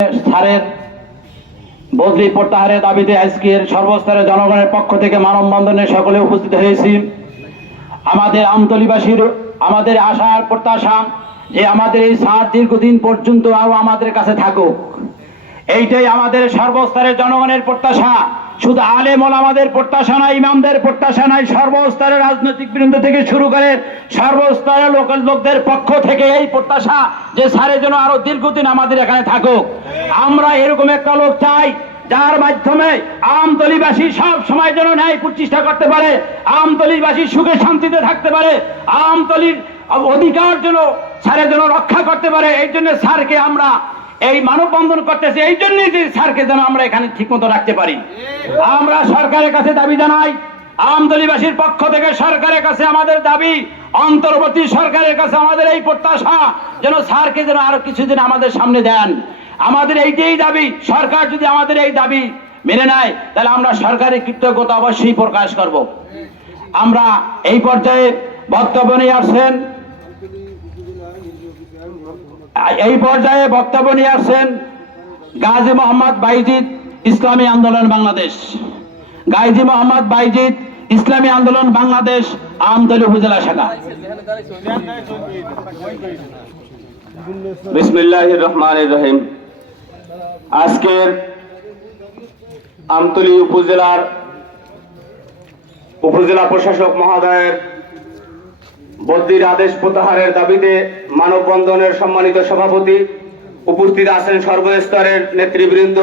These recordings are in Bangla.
সারের বদলি প্রত্যাহারের দাবিতে আজকের সর্বস্তরের জনগণের পক্ষ থেকে মানববন্ধনে সকলে উপস্থিত হয়েছি। আমাদের আমতলিবাসীর, আমাদের আশার প্রত্যাশা যে আমাদের এই সার দীর্ঘদিন পর্যন্ত আরও আমাদের কাছে থাকুক। এইটাই আমাদের সর্বস্তরের জনগণের প্রত্যাশা। শুধু আলেমল আমাদের প্রত্যাশা নাই, ইমামদের প্রত্যাশা নাই, সর্বস্তরের রাজনৈতিক বৃন্দ থেকে শুরু করে সর্বস্তরের লোকাল লোকদের পক্ষ থেকে এই প্রত্যাশা যে সারে যেন আরও দীর্ঘদিন আমাদের এখানে থাকুক। আমরা এরকম একটা লোক চাই, যার মাধ্যমে আমতলিবাসী সব সময় যেন ন্যায় প্রতিষ্ঠা করতে পারে, আমতলিবাসী সুখে শান্তিতে থাকতে পারে, আমতলির অধিকার যেন স্যারের জন্য রক্ষা করতে পারে, এই জন্য স্যারকে আমরা এই মানববন্ধন করতেছি, এই জন্যই যে স্যারকে যেন আমরা এখানে ঠিকমতো রাখতে পারি। আমরা সরকারের কাছে দাবি জানাই, আমদলিবাসীর পক্ষ থেকে সরকারের কাছে আমাদের দাবি, অন্তর্বর্তী সরকারের কাছে আমাদের এই প্রত্যাশা যেন স্যারকে যেন আরও কিছুদিন আমাদের সামনে দেন। আমাদের এইটাই দাবি, সরকার যদি আমাদের এই দাবি মেনে নেয়, তাহলে আমরা সরকারের কৃতজ্ঞতা অবশ্যই প্রকাশ করব। আমরা এই পর্যায়ে বক্তব্য নিয়ে আসছেন এই পর্যায়ে বক্তব্য নিয়ে আসছেন গাজী মোহাম্মদ বাইজিদ ইসলামী আন্দোলন বাংলাদেশ। গাজী মোহাম্মদ বাইজিদ ইসলামী আন্দোলন বাংলাদেশ, আমতলী উপজেলা শাখা। বিসমিল্লাহ রহমান রহিম। আজকের আমতলী উপজেলার উপজেলা প্রশাসক মহোদয়ের বদলির আদেশ প্রত্যাহারের দাবিতে মানববন্ধনের সম্মানিত সভাপতি উপস্থিত আছেন সর্বস্তরের নেতৃবৃন্দ,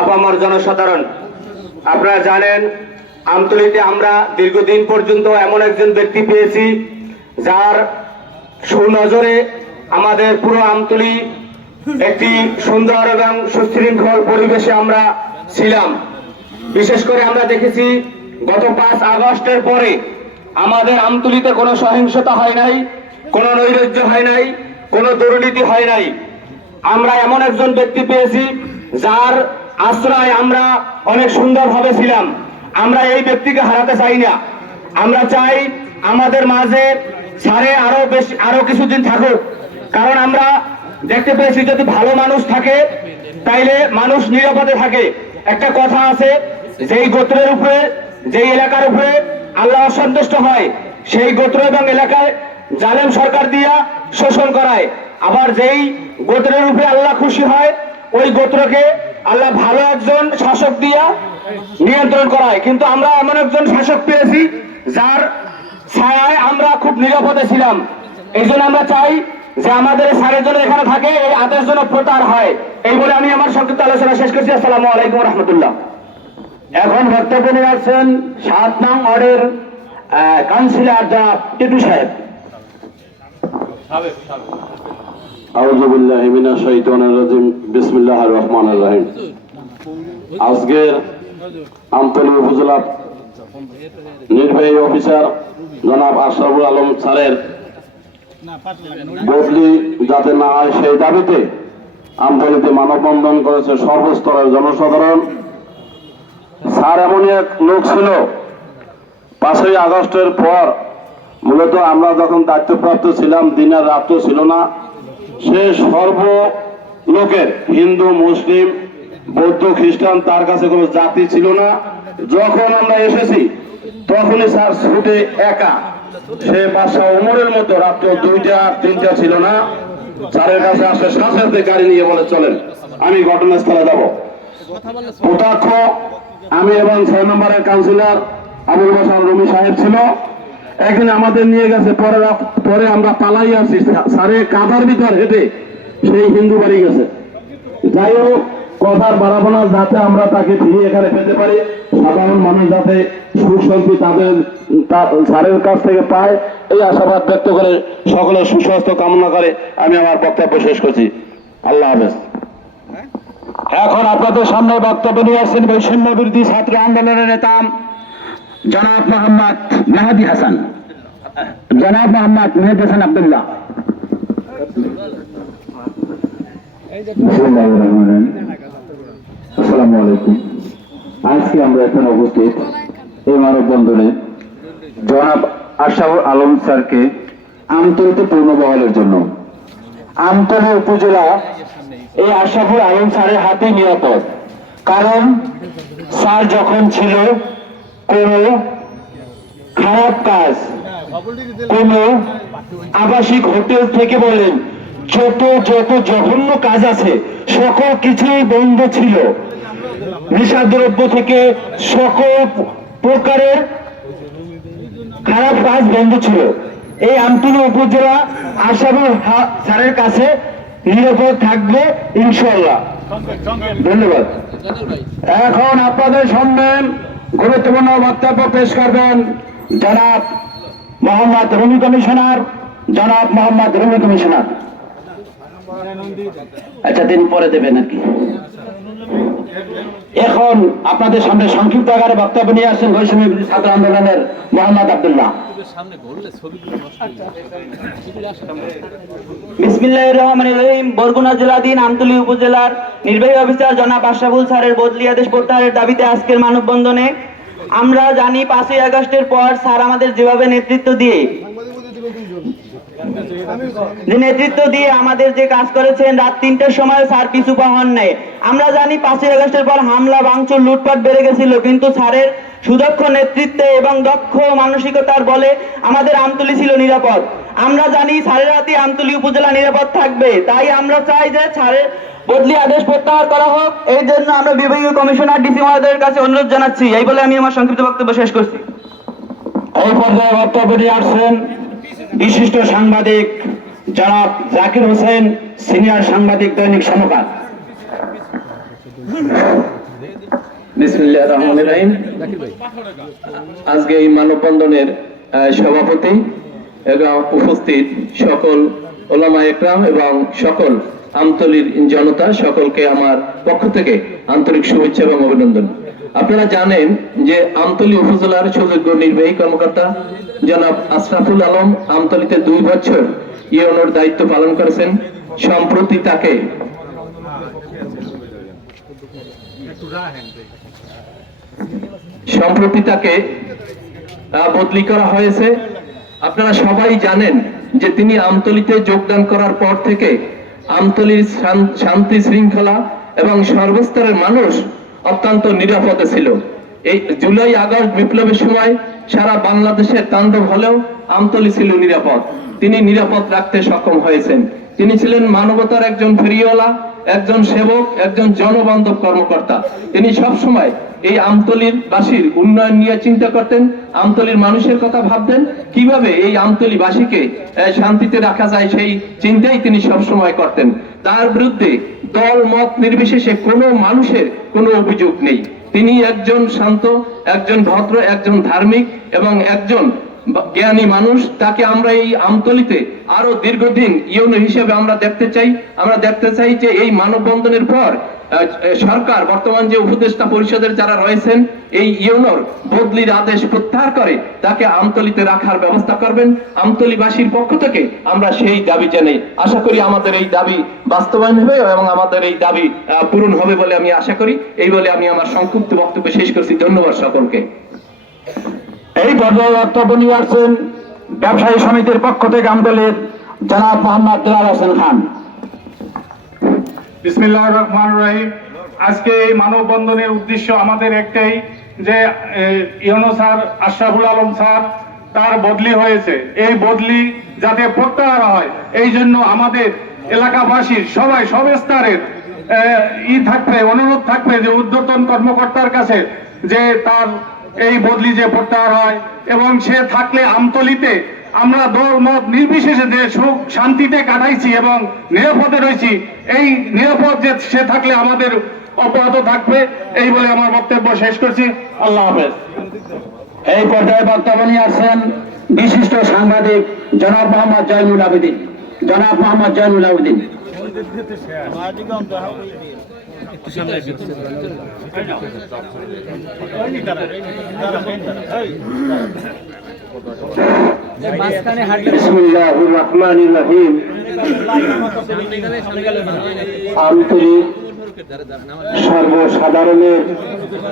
আপামর জনসাধারণ। আপনারা জানেন, আমতলীতে আমরা দীর্ঘদিন পর্যন্ত এমন একজন ব্যক্তি পেয়েছি, যার সুনজরে আমাদের পুরো আমতলী একটি সুন্দর এবং সুশৃঙ্খল পরিবেশে আমরা ছিলাম। বিশেষ করে আমরা দেখেছি, গত পাঁচ আগস্টের পরে আমাদের আমতুলিতে কোনো সহিংসতা হয় নাই, কোনো নৈরাজ্য হয় নাই, কোনো দুর্নীতি হয় নাই। আমরা এমন একজন ব্যক্তি পেয়েছি, যার আশ্রয় আমরা অনেক সুন্দরভাবে ছিলাম। আমরা এই ব্যক্তিকে হারাতে চাই না। আমরা চাই আমাদের মাঝে সারে আরও বেশি, আরও কিছুদিন থাকুক। কারণ আমরা দেখতে পেয়েছি, যদি ভালো মানুষ থাকে, তাইলে মানুষ নিরাপদে থাকে। একটা কথা আছে, যেই গোত্রের উপরে, যেই এলাকার উপরে আল্লাহ অসন্তুষ্ট হয়, সেই গোত্র এবং এলাকায় জালেম সরকার দিয়া শোষণ করায়। আবার যেই গোত্রের উপরে আল্লাহ খুশি হয়, ওই গোত্রকে আল্লাহ ভালো একজন শাসক দিয়া নিয়ন্ত্রণ করায়। কিন্তু আমরা এমন একজন শাসক পেয়েছি, যার ছায়ায় আমরা খুব নিরাপদে ছিলাম। এই জন্য আমরা চাই যে আমাদের সারের জন্য এখানে থাকে, এই আদেশ যেন প্রচার হয়। এই বলে আমি আমার সংক্ষিপ্ত আলোচনা শেষ করছি। আসসালামু আলাইকুম রহমতুল্লাহ। এখন বক্তব্য নিয়ে আসছেন সাত নং ওয়ার্ডের কাউন্সিলর জনাব টিটু সাহেব। আউযু বিল্লাহি মিনাশ শাইতানির রাজিম। বিসমিল্লাহির রহমানির রহিম। আজকের আমতলী উপজেলা নির্বাহী অফিসার জনাব আশরাফুল আলম স্যারের বদলি যাতে না হয় সেই দাবিতে আমতলীতে মানববন্ধন করেছে সর্বস্তরের জনসাধারণ। স্যার এমনই এক লোক ছিল। পাঁচই আগস্টের পর মূলত আমরা যখন দায়িত্বপ্রাপ্ত ছিলাম দিনের রাত্র ছিল না সে সর্ব লোকের হিন্দু মুসলিম বৌদ্ধ খ্রিস্টান তার কাছে কোনো জাতি ছিল না। যখন আমরা এসেছি তখনই স্যার ছুটে একা সে বাসা ওমরের মতো রাত্র দুইটা তিনটা ছিল না। স্যারের কাছে আসে সাথে সাথে গাড়ি নিয়ে বলে চলেন আমি ঘটনাস্থলে যাব। প্রত্যক্ষ আমি এবং ছয় নম্বরের কাউন্সিলর আবুল বাসার রমি সাহেব ছিল। একদিন আমাদের নিয়ে গেছে, পরে পরে আমরা পালাই আসছি। সারে কাদার ভিতর হেঁটে সেই হিন্দু বাড়ি গেছে। যাই হোক, কথার বাড়াবো যাতে আমরা তাকে ফিরে এখানে পেতে পারি, সাধারণ মানুষ যাতে সুখ শান্তি তাদের স্যারের কাছ থেকে পায়, এই আশাবাদ ব্যক্ত করে সকলের সুস্বাস্থ্য কামনা করে আমি আমার বক্তব্য শেষ করছি। আল্লাহ হাফেজ। এখন আপনাদের সামনে বক্তব্য নিয়ে আসছেন বৈষম্য বিরোধী ছাত্র আন্দোলনের নেতা জনাব মোহাম্মদ মেহাদি হাসান। জনাব মোহাম্মদ মেহেদি হাসান আবদুল্লাহ। আসসালামু আলাইকুম। আজকে আমরা এখানে উপস্থিত এই মানববন্ধনে জনাব আশাউর আলম স্যারকে আমতরিত পূর্ণ বহালের জন্য। আমতলী উপজেলা এই আশরাফুল আলম স্যারের হাতে নিরাপদ। কারণ স্যার যখন ছিল কোনো খারাপ কাজ, কোনো আবাসিক হোটেল থেকে বলেন, যত যত জঘন্য কাজ আছে, সকল কিছুই বন্ধ ছিল। নেশাদ্রব্য থেকে সকল প্রকারের খারাপ কাজ বন্ধ ছিল। এই আমতলী উপজেলা আশাবুল স্যারের কাছে নিরাপদ থাকবে ইনশাল্লাহ ধন্যবাদ। এখন আপনাদের সামনে গুরুত্বপূর্ণ বক্তব্য পেশ করবেন জনাব মোহাম্মদ রুমি কমিশনার জনাব মোহাম্মদ রুমি কমিশনার। আচ্ছা দিন পরে দেবেন আর কি। এখন আপনাদের সামনে সংক্ষিপ্ত আকারে বক্তব্য নিয়ে আসছেন বৈষম্য ছাত্র আন্দোলনের মোহাম্মদ আব্দুল্লাহ। রহমান রহিম, বরগুনা জেলাধীন উপজেলার নির্বাহী অফিসার স্যারের বদলি আদেশ প্রত্যাহারের দাবিতে আজকের মানববন্ধনে আমরা জানি পাঁচই আগস্টের পর স্যার আমাদের যেভাবে নেতৃত্ব দিয়ে যে নেতৃত্ব দিয়ে আমাদের যে কাজ করেছেন, রাত তিনটের সময় স্যার পিছু হন নাই। আমরা জানি পাঁচই আগস্টের পর হামলা, ভাঙচুর, লুটপাট বেড়ে গেছিল, কিন্তু স্যারের সুদক্ষ নেতৃত্বে এবং দক্ষ মানসিকতার বলে আমাদের আমতলি ছিল নিরাপদ। আমরা জানি স্যারের হাতে আমতলি উপজেলা নিরাপদ থাকবে। তাই আমরা চাই যে স্যারের বদলি আদেশ প্রত্যাহার করা হোক। এই জন্য আমরা বিভাগীয় কমিশনার, ডিসি মহোদয়ের কাছে অনুরোধ জানাচ্ছি। এই বলে আমি আমার সংক্ষিপ্ত বক্তব্য শেষ করছি। এই পর্যায়ে বক্তব্য নিয়ে আসছেন বিশিষ্ট সাংবাদিক জনাব জাকির হোসেন, সিনিয়র সাংবাদিক দৈনিক সমকাল। আজকে এই মানববন্ধনের সভাপতি এবং উপস্থিত সকল ওলামা একরাম এবং সকল আমতলির জনতা, সকলকে আমার পক্ষ থেকে আন্তরিক শুভেচ্ছা এবং অভিনন্দন। আপনারা জানেন যে আমতলী উপজেলার সুযোগ্য নির্বাহী কর্মকর্তা জনাব আশরাফুল আলম আমতলীতে দুই বছর ইউনোর দায়িত্ব পালন করেছেন। সম্প্রতি তাকে সম্প্রতি তাকে বদলি করা হয়েছে। আপনারা সবাই জানেন যে তিনি আমতলিতে যোগদান করার পর থেকে আমতলির শান্তি শৃঙ্খলা এবং সর্বস্তরের মানুষ অত্যন্ত নিরাপদে ছিল। এই জুলাই, আগস্ট বিপ্লবের সময় সারা বাংলাদেশের তাণ্ডব হলেও আমতলি ছিল নিরাপদ। তিনি নিরাপদ রাখতে সক্ষম হয়েছেন। তিনি ছিলেন মানবতার একজন ফেরিওয়ালা। একজন সেবক, একজন জনবান্ধব কর্মকর্তা। তিনি সবসময় এই আমতলির বাসীর উন্নয়ন নিয়ে চিন্তা করতেন, আমতলির মানুষের কথা ভাবতেন। কীভাবে এই আমতলি বাসীকে শান্তিতে রাখা যায় সেই চিন্তাই তিনি সবসময় করতেন। তার বিরুদ্ধে দল, মত নির্বিশেষে কোনো মানুষের কোনো অভিযোগ নেই। তিনি একজন শান্ত, একজন ভদ্র, একজন ধার্মিক এবং একজন জ্ঞানী মানুষ, তাকে আমরা এই আমতলিতে আরও দীর্ঘদিন ইউনো হিসেবে আমরা দেখতে চাই। আমরা দেখতে চাই যে এই মানববন্ধনের পর সরকার, বর্তমান যে উপদেষ্টা পরিষদের যারা রয়েছেন, এই ইউনোর বদলির আদেশ প্রত্যাহার করে তাকে আমতলিতে রাখার ব্যবস্থা করবেন। আমতলিবাসীর পক্ষ থেকে আমরা সেই দাবি জানাই। আশা করি আমাদের এই দাবি বাস্তবায়ন হবে এবং আমাদের এই দাবি পূরণ হবে বলে আমি আশা করি। এই বলে আমি আমার সংক্ষিপ্ত বক্তব্য শেষ করছি। ধন্যবাদ সকলকে। এই পর্যায়ে বক্তব্য নিয়ে আসছেন ব্যবসায়ী সমিতির পক্ষ থেকে আমদলের জনাব মোহাম্মদ দুলাল হোসেন খান। বিসমিল্লাহ রহমান রহিম। আজকে এই মানববন্ধনের উদ্দেশ্য আমাদের একটাই যে you know sir Ashraful Alam sir, তার বদলি হয়েছে। এই বদলি যাতে প্রত্যাহার হয়, এই জন্য আমাদের এলাকাবাসীর সবাই সব স্তরের ই থাকবে, অনুরোধ থাকবে যে ঊর্ধ্বতন কর্মকর্তার কাছে যে তার এই বদলি যে প্রত্যাহার হয় এবং সে থাকলে আমতলিতে আমরা দল, মত নির্বিশেষে যে সুখ শান্তিতে কাটাইছি এবং নিরাপদে রয়েছি, এই নিরাপদ যে সে থাকলে আমাদের অব্যাহত থাকবে, এই বলে আমার বক্তব্য শেষ করছি। আল্লাহ হাফেজ। এই পর্যায়ে বক্তব্য নিয়ে আসছেন বিশিষ্ট সাংবাদিক জনাব মোহাম্মদ জয়নুল আবেদিন। জনাব মোহাম্মদ জয়নুল আবেদিন। আন্তরিক সর্বসাধারণের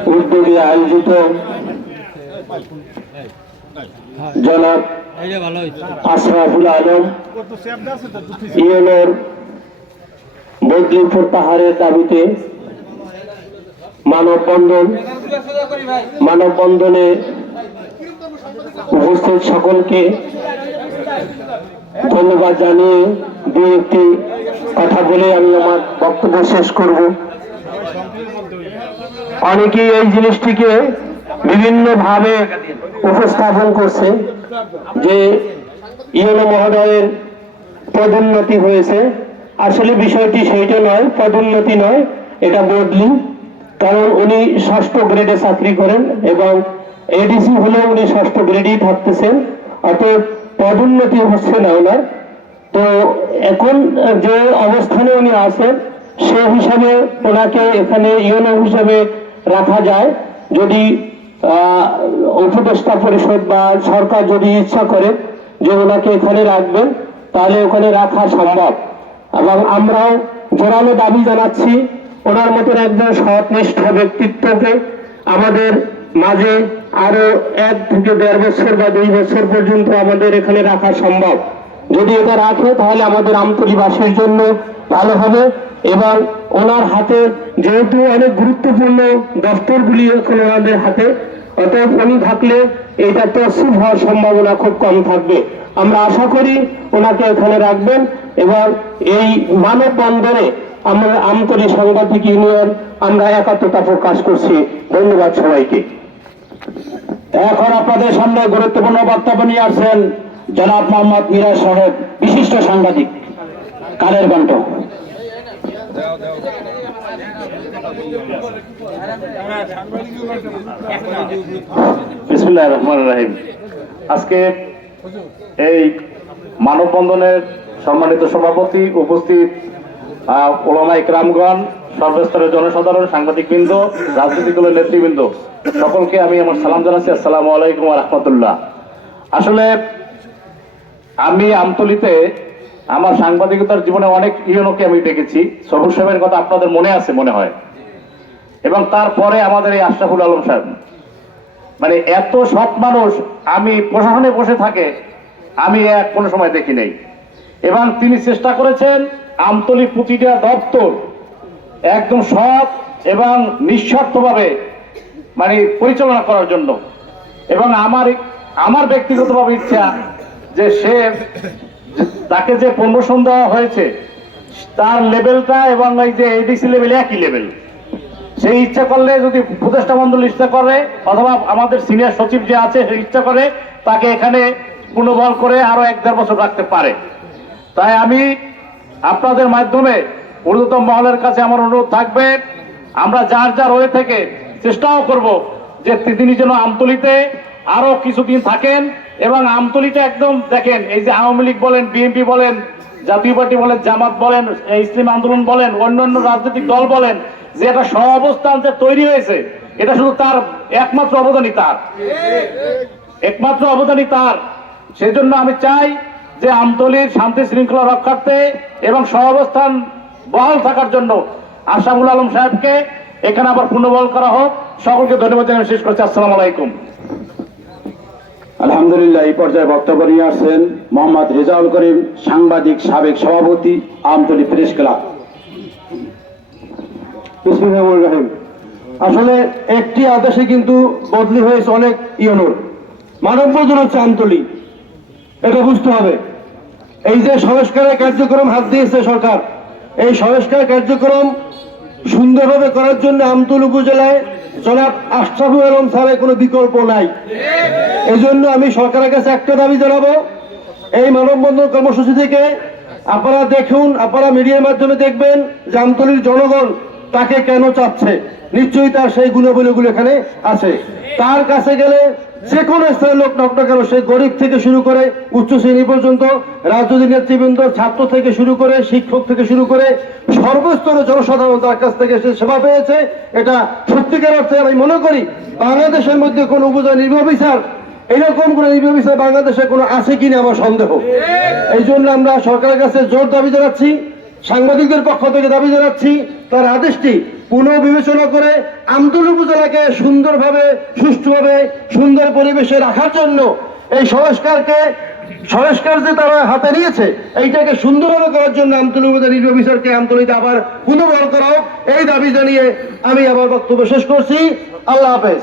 উদ্যোগে আয়োজিত জনাব আশরাফুল আলম ইউনোর বদলি পাহাড়ের দাবিতে মানববন্ধন, মানববন্ধনে উপস্থিত সকলকে ধন্যবাদ জানিয়ে দু একটি কথা বলে আমি আমার বক্তব্য শেষ করব। অনেকেই এই জিনিসটিকে বিভিন্নভাবে উপস্থাপন করছে যে ইউনো মহোদয়ের পদোন্নতি হয়েছে। আসলে বিষয়টি সেইটা নয়, পদোন্নতি নয়, এটা বদলি। কারণ উনি ষষ্ঠ গ্রেডে চাকরি করেন এবং এডিসি হলেও উনি ষষ্ঠ গ্রেডেই থাকতেছেন। অতএব পদোন্নতি হচ্ছে না ওনার। তো এখন যে অবস্থানে উনি আছেন, সে হিসাবে ওনাকে এখানে ইউনো হিসাবে রাখা যায়। যদি উপদেষ্টা পরিষদ বা সরকার যদি ইচ্ছা করে যে ওনাকে এখানে রাখবেন, তাহলে ওখানে রাখা সম্ভব। এবং আমরাও জোরালো দাবি জানাচ্ছি, ওনার মতন একজন সৎনিষ্ঠ ব্যক্তিত্বকে আমাদের মাঝে আরও এক থেকে দেড় বছর বা দুই বছর পর্যন্ত আমাদের এখানে রাখা সম্ভব। যদি এটা রাখে, তাহলে আমাদের আমতলিবাসীর জন্য ভালো হবে এবং ওনার হাতে যেহেতু অনেক গুরুত্বপূর্ণ দপ্তরগুলি এখন ওনাদের হাতে অতএব উনি থাকলে এটা তসিফ হওয়ার সম্ভাবনা খুব কম থাকবে। আমরা আশা করি ওনাকে এখানে রাখবেন এবং এই মানববন্ধনে আমরা আমতলী সাংবাদিক ইউনিয়ন আমরা একাত্মতা প্রকাশ করছি। ধন্যবাদ সবাইকে। এখন আপনাদের সামনে গুরুত্বপূর্ণ বক্তব্য নিয়ে আসছেন জনাব মোহাম্মদ মিরাজ সাহেব, বিশিষ্ট সাংবাদিক। কালের কণ্ঠ। আজকে এই মানববন্ধনের সম্মানিত সভাপতি উপস্থিত ওলামা ইকরামগণ, সর্বস্তরের জনসাধারণ, সাংবাদিকবৃন্দ, রাজনৈতিক দলের নেতৃবৃন্দ, সকলকে আমি আমার সালাম জানাচ্ছি। আসসালামু আলাইকুম রহমতুল্লাহ। আসলে আমি আমতলিতে আমার সাংবাদিকতার জীবনে অনেক ইউনোকে আমি দেখেছি। সবুজ সাহেবের কথা আপনাদের মনে আছে, মনে হয়। এবং তারপরে আমাদের এই আশরাফুল আলম সাহেব। মানে এত সৎ মানুষ, আমি প্রশাসনে বসে থাকে, আমি এক কোনো সময় দেখি নাই। এবং তিনি চেষ্টা করেছেন আমতলি প্রতিটা দপ্তর একদম সৎ এবং নিঃস্বার্থভাবে মানে পরিচালনা করার জন্য। এবং আমার আমার ব্যক্তিগতভাবে ইচ্ছা যে সে তাকে যে প্রমোশন দেওয়া হয়েছে, তার লেভেলটা এবং এই যে এডিসি লেভেল একই লেভেল সেই ইচ্ছা করলে যদি উপদেষ্টা মন্ডল ইচ্ছা করে, অথবা আমাদের সিনিয়র সচিব যে আছে সে ইচ্ছা করে, তাকে এখানে পুনর্বল করে আরও এক দেড় বছর রাখতে পারে। তাই আমি আপনাদের মাধ্যমে ঊর্ধ্বতম মহলের কাছে আমার অনুরোধ থাকবে, আমরা যার যার হয়ে থেকে চেষ্টাও করব যে তিনি যেন আমতলিতে আরও কিছুদিন থাকেন এবং আমতলিটা একদম দেখেন, এই যে আওয়ামী লীগ বলেন, বিএনপি বলেন, জাতীয় পার্টি বলেন, জামাত বলেন ইসলাম আন্দোলন বলেন, অন্যান্য রাজনৈতিক দল বলেন যে একটা সহ অবস্থান যে তৈরি হয়েছে, এটা শুধু তার একমাত্র অবদানই তার। একমাত্র অবদানই তার। সেজন্য আমি চাই যে আমতলির শান্তি শৃঙ্খলা রক্ষার্থে এবং সহাবস্থান বহাল থাকার জন্য আশাফুল আলম সাহেবকে এখানে আবার পুনর্বল করা হোক। সকলকে ধন্যবাদ জানিয়ে শেষ করছি। আসসালামু আলাইকুম। আলহামদুলিল্লাহ, এই পর্যায়ে বক্তব্য নিয়ে আসছেন মোহাম্মদ রেজাউল করিম, সাংবাদিক সাবেক সভাপতি, আমতলী প্রেস ক্লাব। রহিম। আসলে একটি আদেশে কিন্তু বদলি হয়েছে অনেক ইয়নোর মানব বদল হচ্ছে আন্তলি এটা বুঝতে হবে। এই যে সংস্কারের কার্যক্রম হাত দিয়েছে সরকার, এই সংস্কার কার্যক্রম সুন্দরভাবে করার জন্য আমতুল উপজেলায় জনাব আশরাফুল আলম স্যারের কোনো বিকল্প নাই। এই জন্য আমি সরকারের কাছে একটা দাবি জানাব, এই মানববন্ধন কর্মসূচি থেকে আপনারা দেখুন, আপনারা মিডিয়ার মাধ্যমে দেখবেন যে আমতলির জনগণ তাকে কেন চাচ্ছে? নিশ্চয়ই তার সেই গুণাবলীগুলো এখানে আছে। তার কাছে গেলে যে কোনো স্তরের লোক না কেন সে গরিব থেকে শুরু করে উচ্চ শ্রেণি পর্যন্ত, রাজনৈতিক নেতৃবৃন্দ, ছাত্র থেকে শুরু করে, শিক্ষক থেকে শুরু করে সর্বস্তরের জনসাধারণ তার কাছ থেকে সে সেবা পেয়েছে। এটা সত্যিকার অর্থে আমি মনে করি বাংলাদেশের মধ্যে কোনো উপজেলা নির্বাহী বিচার, এরকম কোন নির্বাহী বিচার বাংলাদেশে কোনো আছে কিনা আমার সন্দেহ। এই জন্য আমরা সরকারের কাছে জোর দাবি জানাচ্ছি। সাংবাদিকদের পক্ষ থেকে দাবি জানাচ্ছি, তার আদেশটি পুনঃ বিবেচনা করে আমদুল উপজেলাকে সুন্দরভাবে, সুষ্ঠুভাবে সুন্দর পরিবেশে রাখার জন্য এই সংস্কারকে, সংস্কার যে তারা হাতে নিয়েছে, এইটাকে সুন্দরভাবে করার জন্য আমতলী উপজেলা নির্বাহী অফিসারকে আমতলীতে আবার পুনর্বহাল করা হোক, এই দাবি জানিয়ে আমি আমার বক্তব্য শেষ করছি। আল্লাহ হাফেজ।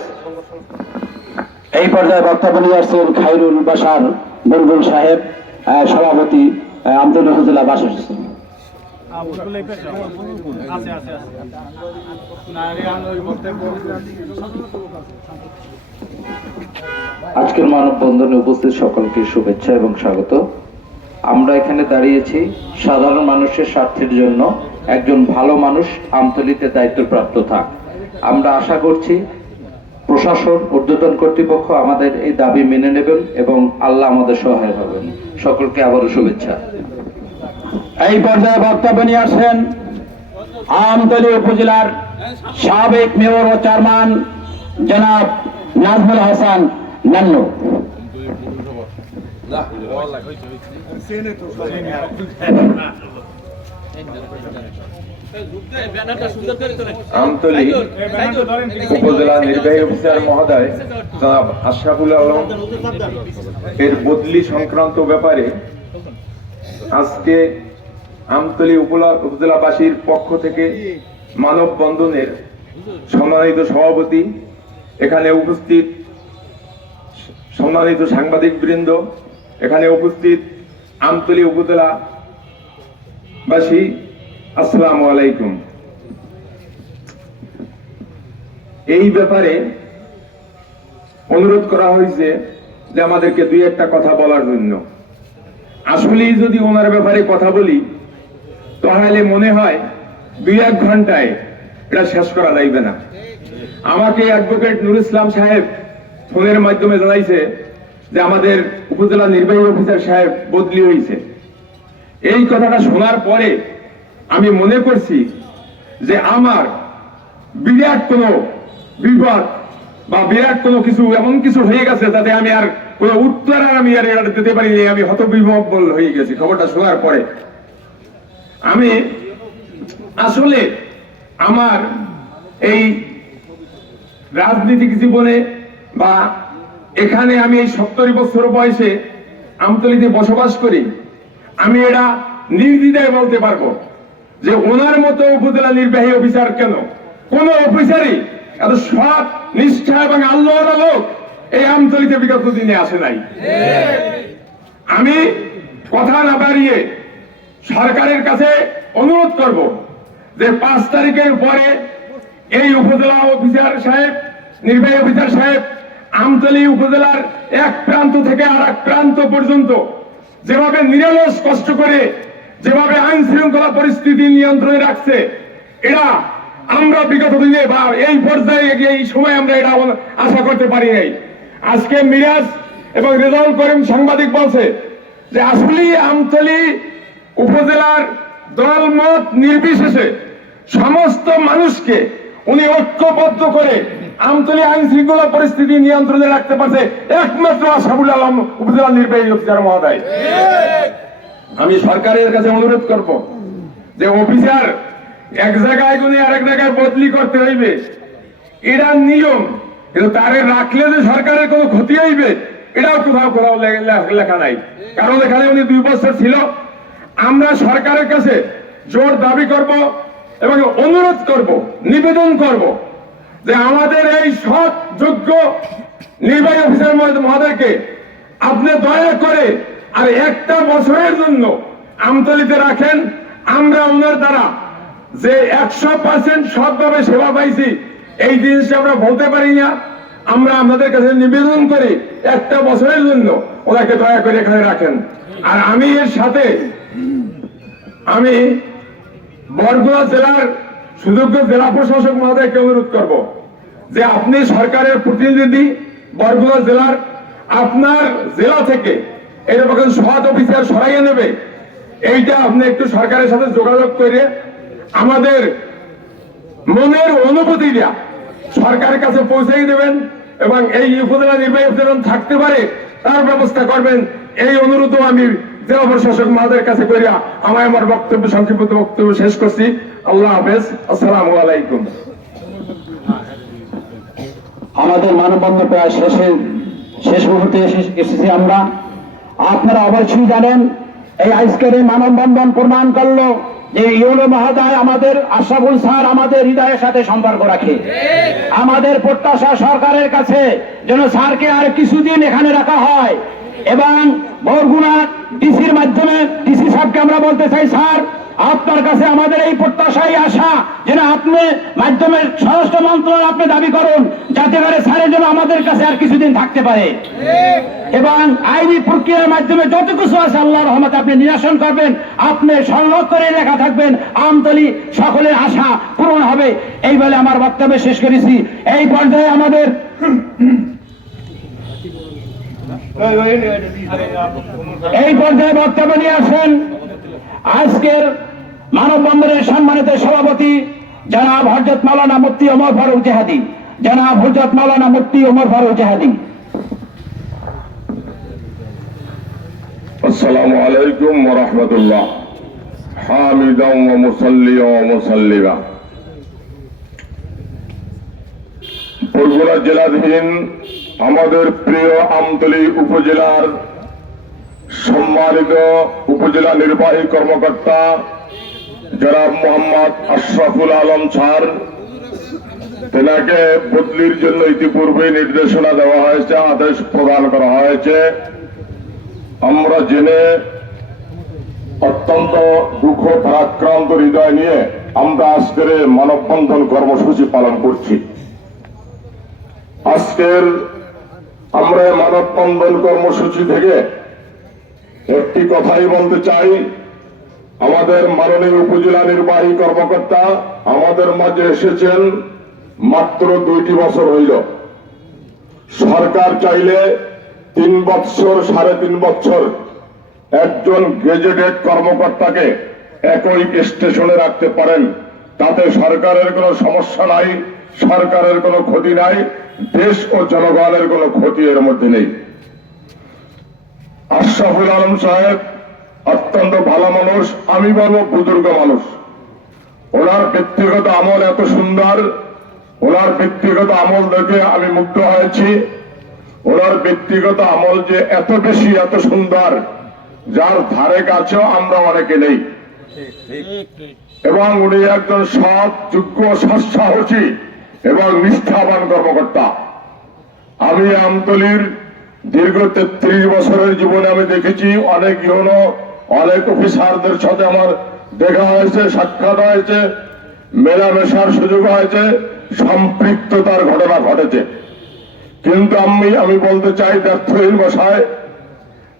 এই পর্যায়ে বক্তব্য নিয়ে আসছেন খাইরুল বাসার বুলবুল সাহেব সভাপতি আমতলী উপজেলা আজকের মানববন্ধনে উপস্থিত সকলকে শুভেচ্ছা এবং স্বাগত। আমরা এখানে দাঁড়িয়েছি সাধারণ মানুষের স্বার্থের জন্য। একজন ভালো মানুষ আমতলিতে দায়িত্বপ্রাপ্ত থাক। আমরা আশা করছি প্রশাসন, ঊর্ধ্বতন কর্তৃপক্ষ আমাদের এই দাবি মেনে নেবেন এবং আল্লাহ আমাদের সহায় হবেন। সকলকে আবারও শুভেচ্ছা। এই পর্যায়ে বক্তব্য নিয়ে আসছেন আমতলী উপজেলার সাবেক মেয়র ও চেয়ারম্যান জনাব নাজমুল হাসান নান্নু। উপজেলা নির্বাহী অফিসার মহোদয় জনাব আশরাফুল আলম এর বদলি সংক্রান্ত ব্যাপারে আজকে আমতলী উপজেলাবাসীর পক্ষ থেকে মানববন্ধনের সম্মানিত সভাপতি, এখানে উপস্থিত সম্মানিত সাংবাদিক বৃন্দ এখানে উপস্থিত আমতলী উপজেলাবাসী, আসসালামু আলাইকুম। এই ব্যাপারে অনুরোধ করা হয়েছে যে আমাদেরকে দুই একটা কথা বলার জন্য। আসলেই যদি ওনার ব্যাপারে কথা বলি তাহলে মনে হয় দুই এক ঘন্টায় এটা শেষ করা যাইবে না। আমাকে অ্যাডভোকেট নুর ইসলাম সাহেব ফোনের মাধ্যমে জানাইছে যে আমাদের উপজেলা নির্বাহী অফিসার সাহেব বদলি হয়েছে এই কথাটা শোনার পরে আমি মনে করছি যে আমার বিরাট কোনো বিপদ বা বিরাট কোনো কিছু এমন কিছু হয়ে গেছে তাতে আমি আর কোনো উত্তর আর আমি আর দিতে পারিনি, আমি হতবিহ্বল হয়ে গেছি। খবরটা শোনার পরে আমি আসলে আমার এই রাজনীতিক জীবনে বা এখানে আমি এই সত্তর বছর বয়সে আমতলিতে বসবাস করি আমি এটা নির্দ্বিধায় বলতে পারব যে ওনার মতো উপজেলা নির্বাহী অফিসার কেন? কোন অফিসারই এত সৎ নিষ্ঠা এবং আল্লাহর লোক এই আমতলিতে বিগত দিনে আসে নাই। আমি কথা না বাড়িয়ে সরকারের কাছে অনুরোধ করব যে পাঁচ তারিখের পরে এই উপজেলা অফিসার সাহেব, নির্বাহী অফিসার সাহেব, আমতলী উপজেলার এক প্রান্ত থেকে আর এক প্রান্ত পর্যন্ত যেভাবে নিরলস কষ্ট করে, যেভাবে আইন শৃঙ্খলা পরিস্থিতি নিয়ন্ত্রণে রাখছে, এরা আমরা বিগত দিনে বা এই পর্যায়ে এই সময় আমরা এটা আশা করতে পারি নাই। আজকে মিরাজ এবং রেজাউল করিম সাংবাদিক বলছে যে আসলেই আমতলী উপজেলার দল মত নির্বিশেষে সমস্ত মানুষকে উনি ঐক্যবদ্ধ করে আমতলী আইন শৃঙ্খলা পরিস্থিতি নিয়ন্ত্রণে রাখতে পারছে একমাত্র আশাবুল আলম উপজেলা নির্বাহী অফিসার মহোদয়। আমি সরকারের কাছে অনুরোধ করব যে অফিসার এক জায়গায় গুনে আরেক জায়গায় বদলি করতে হইবে। এটা নিয়ম, কিন্তু তারে রাখলে যে সরকারের কোনো ক্ষতি হইবে, এটাও কোথাও কোথাও লেখা নাই। কারণ এখানে উনি দুই বছর ছিল। আমরা সরকারের কাছে জোর দাবি করব এবং অনুরোধ করব, নিবেদন করব যে আমাদের এই সৎ, যোগ্য নির্বাহী অফিসার মহোদয়কে আপনি দয়া করে আর একটা বছরের জন্য আমতলিতে রাখেন। আমরা ওনার দ্বারা যে একশো পার্সেন্ট সৎভাবে সেবা পাইছি, এই জিনিসটা আমরা বলতে পারি না? আমরা আপনাদের কাছে নিবেদন করি, একটা বছরের জন্য ওনাকে দয়া করে এখানে রাখেন। আর আমি এর সাথে আমি বরগুনা জেলার সুযোগ্য জেলা প্রশাসক মহোদয়কে অনুরোধ করব যে আপনি সরকারের প্রতিনিধি বরগুনা জেলার আপনার জেলা থেকে এরকম সৎ অফিসার সরাইয়ে নেবে, এইটা আপনি একটু সরকারের সাথে যোগাযোগ করে আমাদের মনের অনুভূতিটা সরকারের কাছে পৌঁছে দেবেন এবং এই উপজেলা নির্বাহী থাকতে পারে তার ব্যবস্থা করবেন, এই অনুরোধও আমি জেলা প্রশাসক মহাদের কাছে করিয়া আমি আমার বক্তব্য, সংক্ষিপ্ত বক্তব্য শেষ করছি। আল্লাহ হাফেজ। আসসালামু আলাইকুম। আমাদের মানববন্ধন প্রায় শেষে, শেষ মুহূর্তে এসেছি আমরা। আপনারা অবশ্যই জানেন, এই আজকের এই মানববন্ধন প্রমাণ করল যে ইউনো মহোদয় আমাদের আশরাফুল স্যার আমাদের হৃদয়ের সাথে সম্পর্ক রাখে। আমাদের প্রত্যাশা সরকারের কাছে যেন স্যারকে আর কিছুদিন এখানে রাখা হয়। এবং বরগুনা ডিসির মাধ্যমে ডিসি সাহেবকে আমরা বলতে চাই, স্যার, আপনার কাছে আমাদের এই প্রত্যাশাই আশা যেন আপনি মাধ্যমে স্বরাষ্ট্র মন্ত্রণালয় আপনি দাবি করুন, যাতে করে স্যারের জন্য আমাদের কাছে আর কিছুদিন থাকতে পারে। এবং আইনি প্রক্রিয়ার মাধ্যমে যত কিছু আছে আল্লাহ রহমত আপনি নিরাসন করবেন, আপনি সংগ্রহ করে লেখা থাকবেন, আমতলি সকলের আশা পূরণ হবে। এই বলে আমার বক্তব্য শেষ করেছি। এই পর্যায়ে আমাদের এই পর্যায়ে বক্তব্য নিয়ে আসেন আজকের মানববন্ধনের সম্মানিত সভাপতি জনাব হজরত মালানা মুক্তি অমর ফারুক জেহাদি। জনাব হজরত মালানা মুক্তি অমর ফারুক জেহাদি। আসসালামু আলাইকুম ওয়া রাহমাতুল্লাহ। হামিদাম ওয়া মুসাল্লি ওয়া মুসাল্লিবা বরগুনা জেলাধীন আমাদের প্রিয় আমতলী উপজেলার সম্মানিত উপজেলা নির্বাহী কর্মকর্তা জনাব মোহাম্মদ আশরাফুল আলম স্যার। তেনাকে বদলির জন্য ইতিপূর্বে নির্দেশনা দেওয়া হয়েছে, আদেশ প্রদান করা হয়েছে। আমরা জেনে অত্যন্ত দুঃখ ভারাক্রান্ত হৃদয় নিয়ে আমরা আজকের মানববন্ধন কর্মসূচি পালন করছি। আজকের আমরা এই মানববন্ধন কর্মসূচি থেকে একটি কথাই বলতে চাই। আমাদের মাননীয় উপজেলা নির্বাহী কর্মকর্তা আমাদের মাঝে এসেছেন, মাত্র দুইটি বছর হইল। সরকার চাইলে তিন বৎসর সাড়ে তিন বছর একজন গেজেটেড কর্মকর্তাকে একই স্টেশনে রাখতে পারেন। তাতে সরকারের কোনো সমস্যা নাই, সরকারের কোনো ক্ষতি নাই। দেশ ও জনগণের কোনো ক্ষতি এর মধ্যে নেই। আশরাফুল আলম সাহেব অত্যন্ত ভালো মানুষ আমি বলব বুজুর্গ মানুষ। ওনার ব্যক্তিগত আমল এত সুন্দর ওনার ব্যক্তিগত আমল দেখে আমি মুগ্ধ হয়েছি। ওনার ব্যক্তিগত আমল যে এত বেশি এত সুন্দর যার ধারে কাছেও আমরা অনেকে নেই। এবং উনি একজন সৎ যোগ্য সৎসাহসী। এবং নিষ্ঠাবান কর্মকর্তা। আমি আমতলির দীর্ঘ তেত্রিশ বছরের জীবনে আমি দেখেছি, অনেক ইউনো, অনেক অফিসারদের সাথে আমার দেখা হয়েছে, সাক্ষাৎ হয়েছে, মেলামেশার সুযোগ হয়েছে, সম্পৃক্ততার ঘটনা ঘটেছে। কিন্তু আমি আমি বলতে চাই ব্যর্থহীন বসায়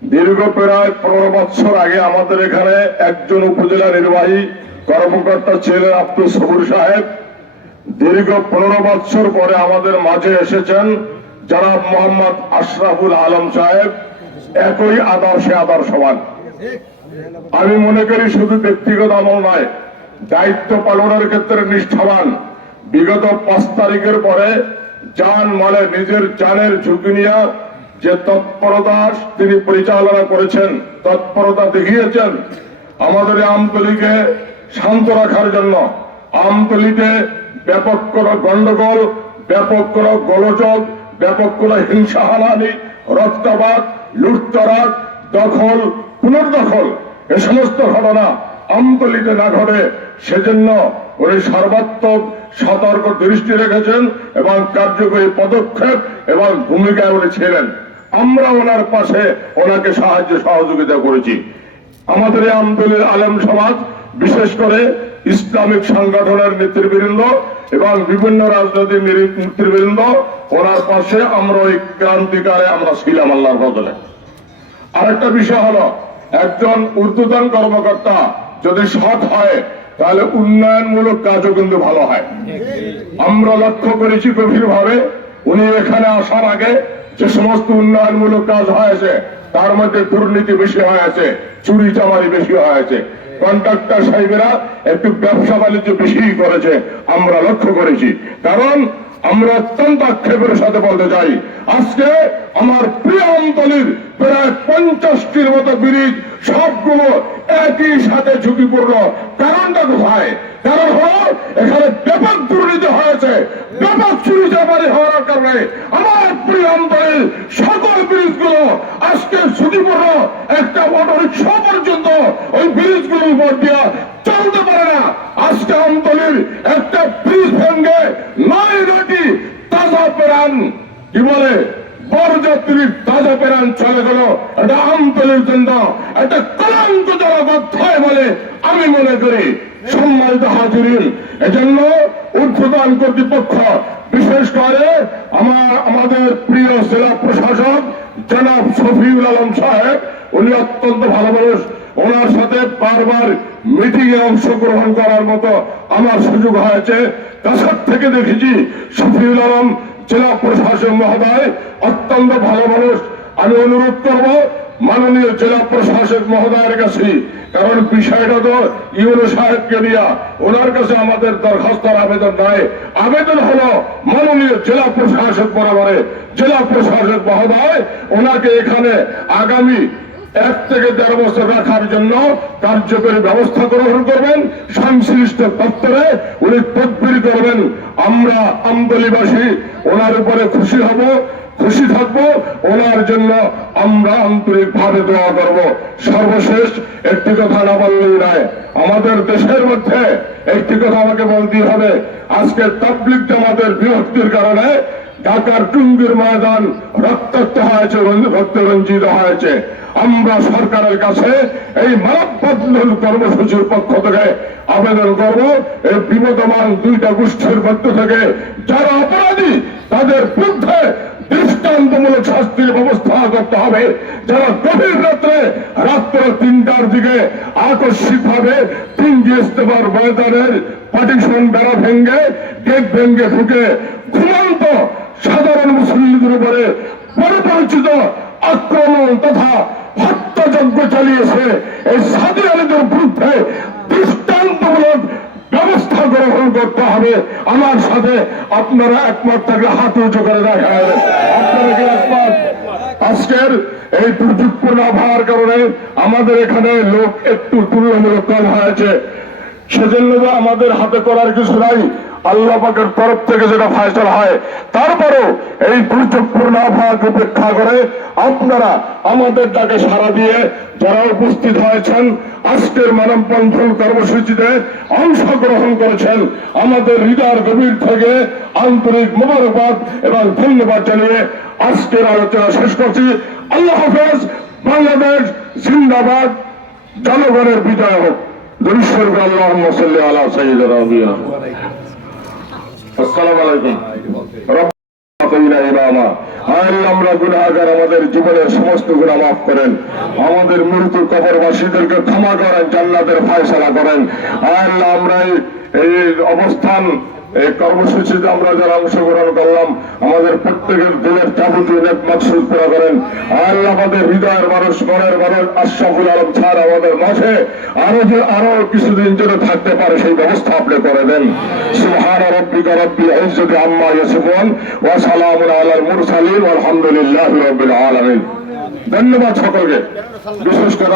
দীর্ঘ প্রায় পনেরো বছর আগে আমাদের এখানে একজন উপজেলা নির্বাহী কর্মকর্তা ছিলেন আব্দুল সবুর সাহেব। দীর্ঘ পনেরো বছর পরে আমাদের মাঝে এসেছেন জনাব মোহাম্মদ আশরাফুল আলম সাহেব। একই আদর্শে আদর্শবান। আমি মনে করি শুধু ব্যক্তিগত আমল নয়, দায়িত্ব পালনের ক্ষেত্রে নিষ্ঠাবান। বিগত পাঁচ তারিখের পরে যান মানে নিজের জানের ঝুঁকি নিয়ে যে তৎপরতা তিনি পরিচালনা করেছেন, তৎপরতা দেখিয়েছেন, আমাদের আমতলিকে শান্ত রাখার জন্য আমতলিতে ব্যাপক কোন গন্ডগোল, ব্যাপক কোন গোলযোগ, ব্যাপক কোন হিংসা হানানি রক্তপাত লুটতরাট দখল, পুনর্দখল, এ সমস্ত ঘটনা আমতলিতে না ঘটে, সেজন্য উনি সর্বাত্মক সতর্ক দৃষ্টি রেখেছেন এবং কার্যকরী পদক্ষেপ এবং ভূমিকায় উনি ছিলেন। আমরা ওনার পাশে ওনাকে সাহায্য সহযোগিতা করেছি। আমাদের এই আমতলির আলেম সমাজ বিশেষ করে ইসলামিক সংগঠনের নেতৃবৃন্দ এবং বিভিন্ন রাজনৈতিক নেতৃবৃন্দ, ওনার পাশে আমরা ওই ক্রান্তিকালে আমরা ছিলাম আল্লাহর বদলে। আরেকটা বিষয় হলো, একজন ঊর্ধ্বতন কর্মকর্তা যদি সৎ হয়, তাহলে উন্নয়নমূলক কাজও কিন্তু ভালো হয়। আমরা লক্ষ্য করেছি গভীর ভাবে উনি এখানে আসার আগে যে সমস্ত উন্নয়নমূলক কাজ হয়েছে, তার মধ্যে দুর্নীতি বেশি হয়েছে চুরি চামারি বেশি হয়েছে। কন্ট্রাক্টর সাহেবেরা একটু ব্যবসা বাণিজ্য বেশি করেছে আমরা লক্ষ্য করেছি। কারণ আমরা অত্যন্ত আক্ষেপের সাথে বলতে চাই, আজকে আমার প্রিয় অঞ্চলের প্রায় পঞ্চাশটির মতো ব্রিজ সবগুলো একই সাথে ঝুঁকিপূর্ণ। কারণটা কোথায়? কারণ হলো, এখানে ব্যাপক দুর্নীতি হয়েছে, ব্যাপক চুরি ধুলাবাড়ি হওয়ার কারণে আমার প্রিয় অঞ্চলের সকল ব্রিজগুলো আজকে ঝুঁকিপূর্ণ। একটা অটো রিক্সা পর্যন্ত ওই ব্রিজগুলোর উপর দিয়া চলতে পারে না। আজকে অঞ্চলের একটা ব্রিজ ভেঙে নয় নটি তাজা প্রাণ কি বলে? বরযাত্রীর তাজা প্রাণ চলে গেল। এটা আমতলের জন্য একটা কলঙ্কজনক অধ্যায় বলে আমি মনে করি। সম্মানিত হাজিরিন, এজন্য উদ্বোধন কর্তৃপক্ষ বিশেষ করে আমার, আমাদের প্রিয় জেলা প্রশাসক জনাব শফিউল আলম সাহেব, উনি অত্যন্ত ভালো মানুষ। ওনার সাথে বারবার মিটিং এ অংশগ্রহণ করার মতো আমার সুযোগ হয়েছে। কাছার থেকে দেখেছি শফিউল আলম, জেলা প্রশাসক মহোদয়, অত্যন্ত ভালো মানুষ। আমি অনুরোধ করব মাননীয় জেলা প্রশাসক মহোদয়ের কাছে, কারণ বিষয়টা তো ইউনো সাহেবকে দিয়া ওনার কাছে আমাদের দরখাস্ত আবেদন নাই। আবেদন হলো মাননীয় জেলা প্রশাসক বরাবরে। জেলা প্রশাসক মহোদয়, ওনাকে এখানে আগামী এক থেকে দেড় বছর রাখার জন্য কার্যকরী ব্যবস্থা গ্রহণ করবেন, সংশ্লিষ্ট দপ্তরে উনি তদবির করবেন। আমরা আমদলিবাসী ওনার উপরে খুশি হব, খুশি থাকব, ওনার জন্য আমরা আন্তরিক ভাবে দোয়া করব। সর্বশেষ একটি কথা না বললেই নয়, আমাদের দেশের মধ্যে একটি কথা আমাকে বলতেই হবে, আজকে তাবলিক জামাতের বিরক্তির কারণে ঢাকার টুঙ্গির ময়দান রক্তাক্ত হয়েছে রক্ত রঞ্জিত হয়েছে। আমরা সরকারের কাছে এই মানববন্ধন কর্মসূচির পক্ষ থেকে আবেদন করব। এই বিমতমান দুইটা গোষ্ঠীর মধ্য থেকে যারা অপরাধী, তাদের বিরুদ্ধে দৃষ্টান্তমূলক শাস্তির ব্যবস্থা করতে হবে। যারা গভীর রাত্রে, রাত্র তিনটার দিকে আকস্মিক ভাবে তিনজি ইস্তেমার ময়দানের পার্টিশন বেড়া ভেঙ্গে গেট ভেঙ্গে ঢুকে ঘুমন্ত সাধারণ মুসলিমদের উপরে পরিপরিচিত আক্রমণ তথা হত্যাযজ্ঞ চালিয়েছে। এই সাদি বিরুদ্ধে দৃষ্টান্তমূলক ব্যবস্থা গ্রহণ করতে হবে। আমার সাথে আপনারা একমত থাকলে হাত উঁচু করে দেখায় আপনারা একমত? আজকের এই দুর্যোগপূর্ণ আবহাওয়ার কারণে আমাদের এখানে লোক একটু তুলনামূলক কম হয়েছে। সেজন্য আমাদের হাতে করার কিছু নাই। আল্লাহ পাকের তরফ থেকে যেটা ফায়সলা হয়, তারপরও এই দুর্যোগপূর্ণ আবহাওয়াকে উপেক্ষা করে আপনারা আমাদের ডাকে সাড়া দিয়ে যারা উপস্থিত হয়েছেন, আজকের মানববন্ধন কর্মসূচিতে অংশগ্রহণ করেছেন, আমাদের হৃদয়ের গভীর থেকে আন্তরিক মোবারকবাদ এবং ধন্যবাদ জানিয়ে আজকের আলোচনা শেষ করছি। আল্লাহ হাফেজ, বাংলাদেশ জিন্দাবাদ, জনগণের বিজয় হোক। আমাদের জীবনের সমস্ত গুণা মাফ করেন। আমাদের মৃত্যু কবরবাসীদেরকে ক্ষমা করেন, জান্নাতের ফায়সালা করেন। আল্লাহ, আমরা এই অবস্থান এই কর্মসূচিতে আমরা যারা অংশগ্রহণ করলাম, আমাদের প্রত্যেকের দিনের যাবতীয় নেক মাকসুদ পুরা করেন। আল্লাহ আমাদের হৃদয়ের মানুষ, মনের মানুষ, আশরাফুল আলম ছাড় আমাদের মাঝে আরও যে আরও কিছুদিন যেন থাকতে পারে সেই ব্যবস্থা আপনি করে দেন। ধন্যবাদ সকলকে। বিশেষ করে